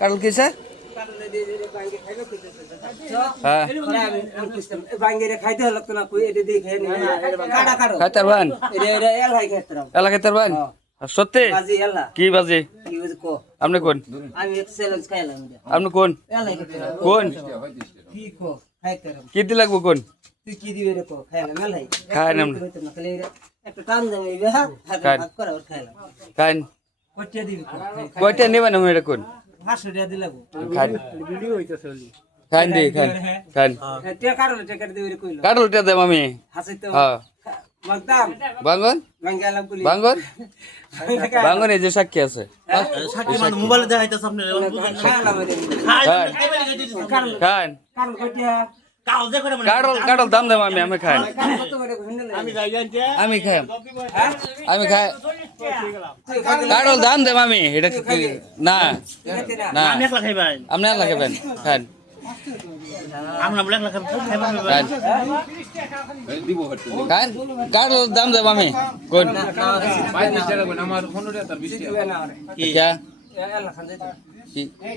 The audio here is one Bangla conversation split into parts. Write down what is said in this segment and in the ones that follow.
কাটল কিসে সত্যি কি বাজে আপনি কোন আপনি কোন কোন কি দি লাগবো কোন খায় না খান কয়টা নেবা না এটা কোন খান দি খান খান কাটল টা দেব আমি হ্যাঁ বাঙ্গন বাঙ্গন বাঙ্গন এই যে সাক্ষী আছে সাক্ষী মানে মোবাইলে দেখাইতাছ আপনি খান কাটল কাটল দাম দেব আমি আমি খাই আমি খাই আমি খাই কাটল দাম দেব আমি এটা না না আমি একলা খাইবাই আপনি একলা খাবেন খান আমরা একলা খাইবাই খান কাটল দাম দেব আমি কোন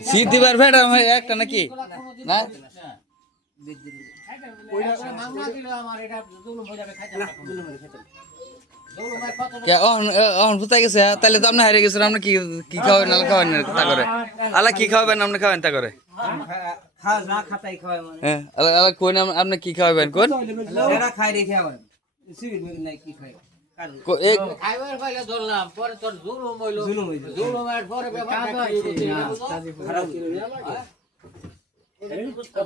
সিদ্ধি বার ফেট একটা নাকি না ফুটাই গেছে তাহলে তো আপনি হারিয়ে গেছেন আপনি কি কি খাওয়াবেন না খাওয়াবেন তা করে আলা কি খাওয়াবেন আপনি খাওয়াবেন তা করে আলা কোন আপনি কি খাওয়াবেন কোন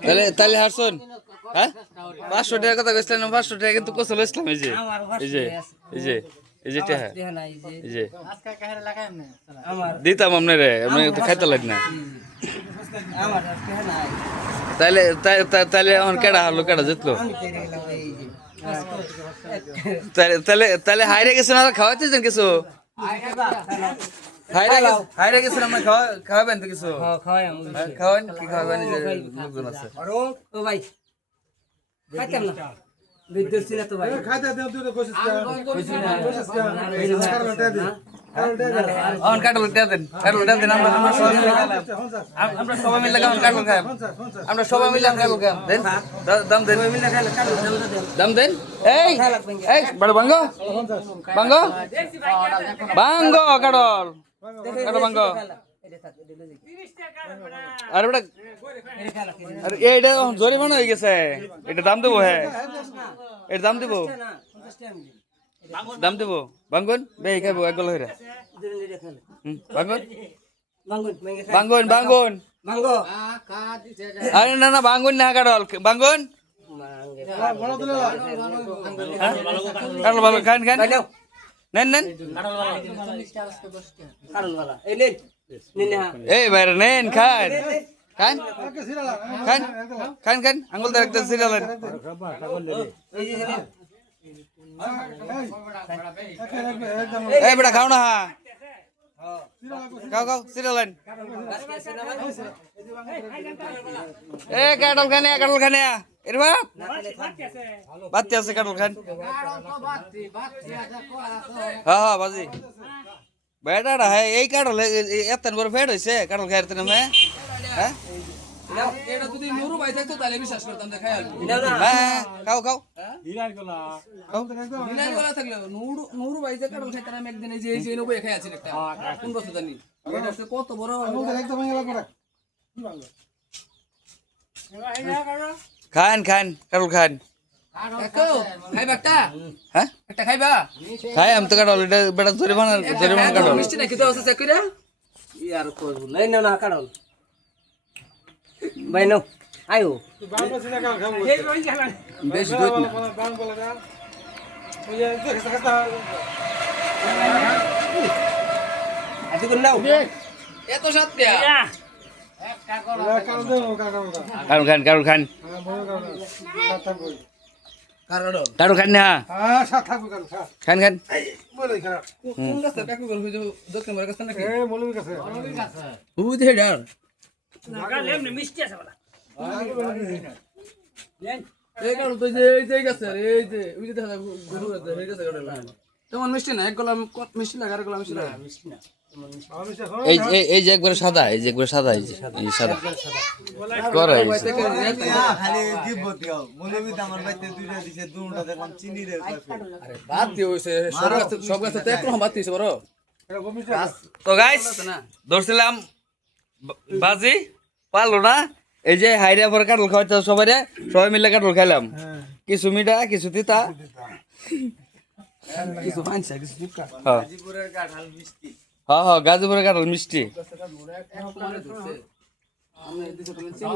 তাহলে তাহলে হারছুন হ্যাঁ 500 টাকার কথা কইছিলেন 500 টাকা কিন্তু কোসল ইসলাম এই যে এই যে এই যে এই যে টাকা এই যে দিতাম আপনারে আপনি তো খাইতে লাগ না তাহলে তাহলে এখন কেডা হারলো কেডা জিতলো তাহলে তাহলে হাইরে গেছেন আর খাওয়াইতেছেন কিছু হাইরে গেছেন আমরা খাওয়াবেন তো কিছু খাওয়ান কি খাওয়াবেন লোকজন আছে ও ভাই খাইতাম না বিদ্যুৎ ছিল তো ভাই খাইতে দেও তুই তো কোশিশ কর অন কাটল দেন আমরা সবাই মিলে কাটল খাই আমরা সবাই মিলে কাটল খাই দেন দাম দেন দাম দেন এই এই বড় বাঙ্গো বাঙ্গো বাঙ্গো কাটল কাটল বাঙ্গো আরে বেটা আরে এইটা জরিমানা হয়ে গেছে এটা দাম দেবো হ্যাঁ এটা দাম দেবো দাম দেবো বাঙ্গন বে খাইবো এক গল হইরা বাঙ্গন বাঙ্গন বাঙ্গন আরে না না বাঙ্গন না কাটল বাঙ্গন কাটল ভালো খান খান নেন নেন এই বাইরে নেন খান খান খান খান খান আঙ্গুল ধরে একটা সিরিয়াল এই বেটা খাও না খাও খাও সিরিয়াল এ কাটল খানে এর বাপ বাতি আছে কাটল খান হ্যাঁ হ্যাঁ বাজি বেটাটা হ্যাঁ এই কাটল এত বড় ফেট হয়েছে কাটল খাই হ্যাঁ এটা যদি নুরু ভাই থাকতো তাহলে বিশ্বাস করতাম দেখাই খাও খাও হিনাই গলা থাকলে নুরু ভাই যে কাটল খাইতাম আমি একদিন এই যে নবই খাই আছি একটা কোন বছর জানি এটা হচ্ছে কত বড় খান খান কাটল খান খাইবা একটা হ্যাঁ একটা খাইবা খাই আমি তো কাটল এটা বেটা জরিমানা কাটল মিষ্টি নাকি তো আছে চেক কইরা ইয়ার কোজ নাই না না কাটল ভাই নো আয়ো বেশ দুধ না আজ কোন নাও এত সাতটা কাটল খান কাটল খান না খান খান কোন গাছে কাকু গল হইছো দক্ষিণ বড় গাছ নাকি মৌলবী কাছে হুবু দে ডার মিষ্টি আছে বলা এই কারণ তো এই গাছে এই যে ওই যে দেখা গরু আছে এই গাছে কাটল তেমন মিষ্টি না এক গলা মিষ্টি লাগা আর গলা মিষ্টি লাগা মিষ্টি না এই যে একবারে সাদা, এই যে একবারে সাদা, এই যে এই সাদা করা হয়েছে। খালি গিবত গাও মৌলবী তো আমার বাইতে দুইটা দিছে দুটা দেখলাম চিনি রে আরে বাদ দিয়ে হইছে সব গাছ তো একরকম বাদ দিয়েছে বড় তো গাইস ধরছিলাম বাজি পারলো না, এই যে হাইরা পরে কাটল খাওয়াইতে সবাই মিলে কাটল খাইলাম, কিছু মিঠা কিছু তিতা, কিছু পানছে কিছু ফুটকা হ্যাঁ গাজীপুরের কাঁঠাল মিষ্টি। হ্যাঁ গাজীপুরের কাটল মিষ্টি। আমরা এদিকে চিংড়ি